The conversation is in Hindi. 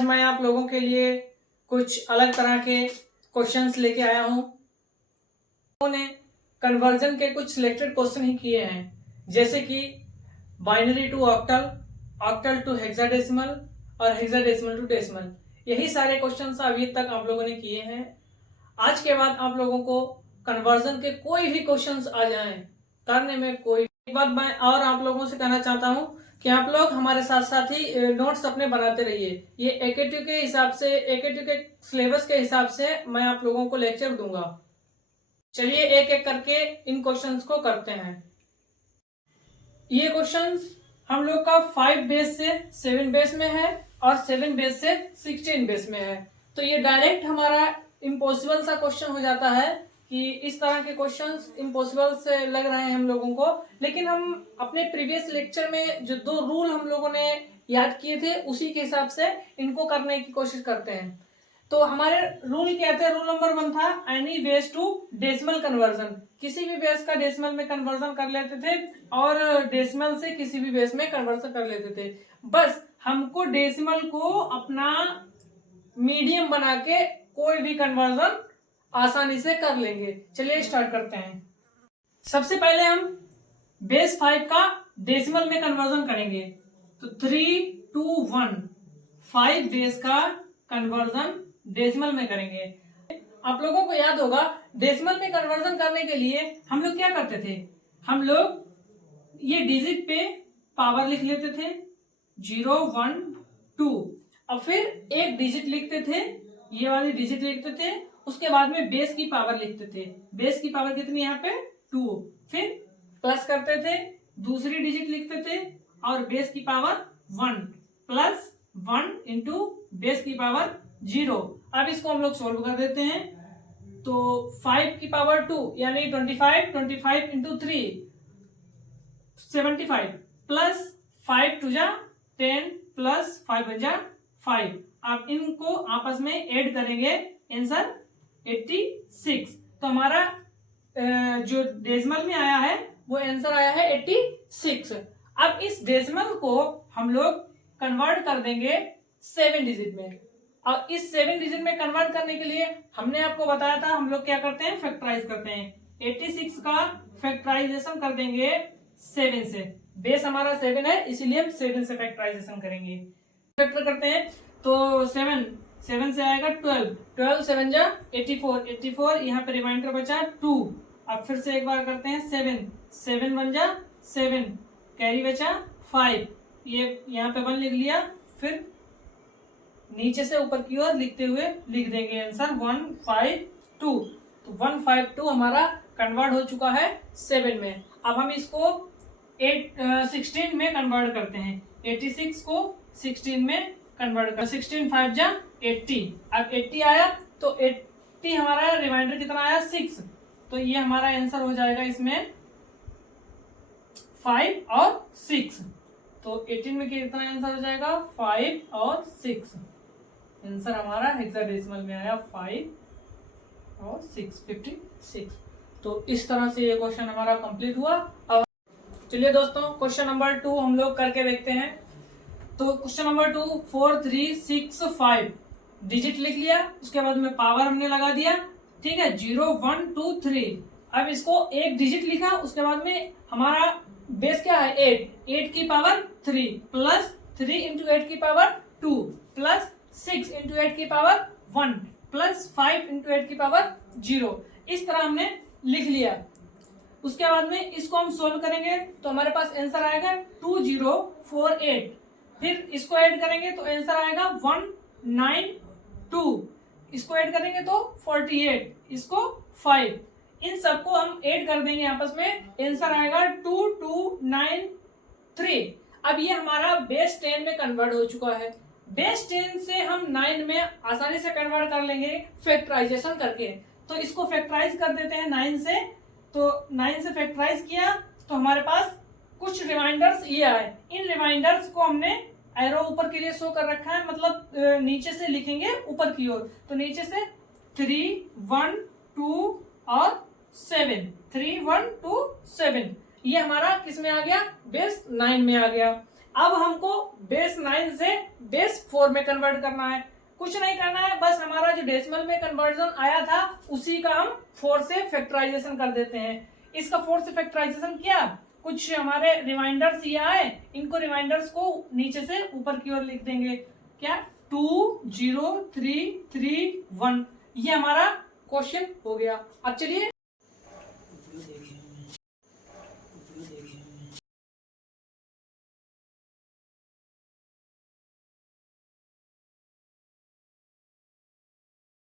आज मैं आप लोगों के लिए कुछ अलग तरह के क्वेश्चंस लेके आया हूं। उन्होंने कन्वर्जन के कुछ सिलेक्टेड क्वेश्चन ही किए हैं, जैसे कि binary to octal, octal to hexadecimal और हेक्साडेसिमल टू डेसिमल। यही सारे क्वेश्चंस अभी तक आप लोगों ने किए हैं। आज के बाद आप लोगों को कन्वर्जन के कोई भी क्वेश्चंस आ जाएं करने में कोई बात मैं और आप लोगों से कहना चाहता हूं कि आप लोग हमारे साथ साथ ही नोट्स अपने बनाते रहिए। ये एकेटिव के हिसाब से, एकेटिव के सिलेबस के हिसाब से मैं आप लोगों को लेक्चर दूंगा। चलिए एक एक करके इन क्वेश्चंस को करते हैं। ये क्वेश्चंस हम लोग का 5 बेस से 7 बेस में है और 7 बेस से 16 बेस में है। तो ये डायरेक्ट हमारा इम्पॉसिबल सा क्वेश्चन हो जाता है कि इस तरह के क्वेश्चंस इम्पॉसिबल से लग रहे हैं हम लोगों को, लेकिन हम अपने प्रीवियस लेक्चर में जो 2 रूल हम लोगों ने याद किए थे उसी के हिसाब से इनको करने की कोशिश करते हैं। तो हमारे रूल क्या थे? रूल नंबर 1 था any base to decimal conversion. किसी भी बेस का डेसिमल में कन्वर्जन कर लेते थे और डेसिमल से किसी भी बेस में कन्वर्जन कर लेते थे। बस हमको डेसिमल को अपना मीडियम बना के कोई भी कन्वर्जन आसानी से कर लेंगे। चलिए स्टार्ट करते हैं। सबसे पहले हम बेस 5 का डेसिमल में कन्वर्जन करेंगे। तो 3, 2, 1 5 बेस का कन्वर्जन डेसिमल में करेंगे। आप लोगों को याद होगा डेसिमल में कन्वर्जन करने के लिए हम लोग क्या करते थे? हम लोग ये डिजिट पे पावर लिख लेते थे 0, 1, 2 और फिर एक डिजिट लिखते थे, ये वाली डिजिट लिखते थे, उसके बाद में बेस की पावर लिखते थे। बेस की पावर कितनी यहाँ पे 2, फिर प्लस करते थे, दूसरी डिजिट लिखते थे और बेस की पावर 1 प्लस 1 इंटू बेस की पावर 0। अब इसको हम लोग सोल्व कर देते हैं। तो 5 की पावर 2 यानी 25, 25 इंटू 3 75 प्लस 5 2 जा 10 प्लस 5 1 जा 5। अब इनको आपस में ऐड करेंगे, आंसर 86। तो हमारा जो डेसिमल में आया है वो आंसर आया है 86। अब इस डेसिमल को हम लोग कन्वर्ट कर देंगे 7 डिजिट में। और इस 7 डिजिट में कन्वर्ट करने के लिए हमने आपको बताया था हम लोग क्या करते हैं, फैक्टराइज करते हैं। 86 का फैक्टराइजेशन कर देंगे 7 से। बेस हमारा 7 है इसीलिए हम 7 से फैक्टराइजेशन करेंगे। फैक्टर करते हैं तो 7 से आएगा 12, 12 7 जा 84, 84 यहाँ पे रिमाइंडर बचा 2। अब फिर से एक बार करते हैं 7, 7 1 जा 7, कैरी बचा 5, ये यहाँ पे 1 लिख लिया, फिर नीचे से ऊपर की ओर लिखते हुए लिख देंगे आंसर 152। तो 152 हमारा कन्वर्ट हो चुका है 7 में। अब हम इसको 16 में कन्वर्ट करते हैं। 86 को 16 में कन्वर्ट कर 16 5 जा 80। अब 80 आया तो 80 हमारा रिमाइंडर कितना आया 6। तो ये हमारा आंसर हो जाएगा इसमें 5 और 6। तो 18 में कितना आंसर हो जाएगा 5 और 6। आंसर हमारा हेक्साडेसिमल में आया 5 और 6, 56। तो इस तरह से ये क्वेश्चन हमारा कंप्लीट हुआ। अब चलिए दोस्तों क्वेश्चन नंबर 2 हम लोग करके देखते हैं। तो क्वेश्चन नंबर 2 4 3 6 5 डिजिट लिख लिया, उसके बाद में पावर हमने लगा दिया, ठीक है 0 1 2 3। अब इसको एक डिजिट लिखा, उसके बाद में हमारा बेस क्या है 8 की पावर 3 प्लस 3 इंटू 8 की पावर 2 प्लस 6 इंटू 8 की पावर 1 प्लस 5 इंटू 8 की पावर 0। इस तरह हमने लिख लिया। उसके बाद में इसको हम सोल्व करेंगे तो हमारे पास आंसर आएगा 2048। फिर इसको ऐड करेंगे तो आंसर आएगा 192। इसको ऐड करेंगे तो 48, इसको 5। इन सबको हम ऐड कर देंगे आपस में, आंसर आएगा 2293। अब ये हमारा बेस 10 में कन्वर्ट हो चुका है। बेस 10 से हम 9 में आसानी से कन्वर्ट कर लेंगे फैक्टराइजेशन करके। तो इसको फैक्टराइज कर देते हैं 9 से। तो 9 से फैक्टराइज किया तो हमारे पास कुछ रिमाइंडर्स ये आए। इन रिमाइंडर्स को हमने एरो ऊपर के लिए शो कर रखा है, मतलब नीचे से लिखेंगे ऊपर की ओर। तो नीचे से 3 1 2 और 7, 3 1 2 7 ये हमारा किस में आ गया, बेस 9 में आ गया। अब हमको बेस 9 से बेस 4 में कन्वर्ट करना है। कुछ नहीं करना है, बस हमारा जो डेसिमल में कन्वर्जन आया था उसी का हम 4 से फैक्टराइजेशन कर देते हैं। इसका 4 से फैक्टराइजेशन किया, कुछ हमारे रिमाइंडर्स ये आए, इनको रिमाइंडर्स को नीचे से ऊपर की ओर लिख देंगे। क्या 2 0 3 3 1, ये हमारा क्वेश्चन हो गया। अब चलिए